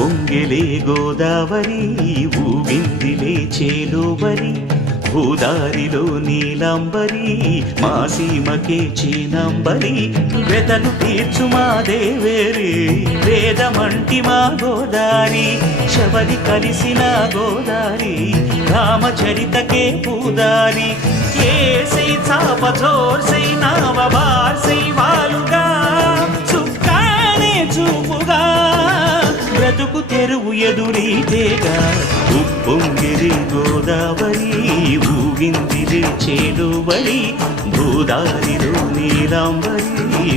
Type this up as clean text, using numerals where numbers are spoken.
పొంగిలే గోదావరి ఊగిందిలే చేలోబరి భూదారిలో నీలాంబరి మా సీమకే చీనాంబరి వెతను తీర్చు మా దేవేరి వేదమంటి మా గోదారి శబరి కలిసిన గోదారి రామచరితకే పూదారి ఏసై చాప చోర్సై నావ బార్సై వాలుగా చుక్కానే చూపుగా బ్రతుకు తెరువు ఎదురీతేగా ఉప్పొంగిరి గోదావరి ఊగిందిరి చేలువరి భూదారిలో నీలాంబరి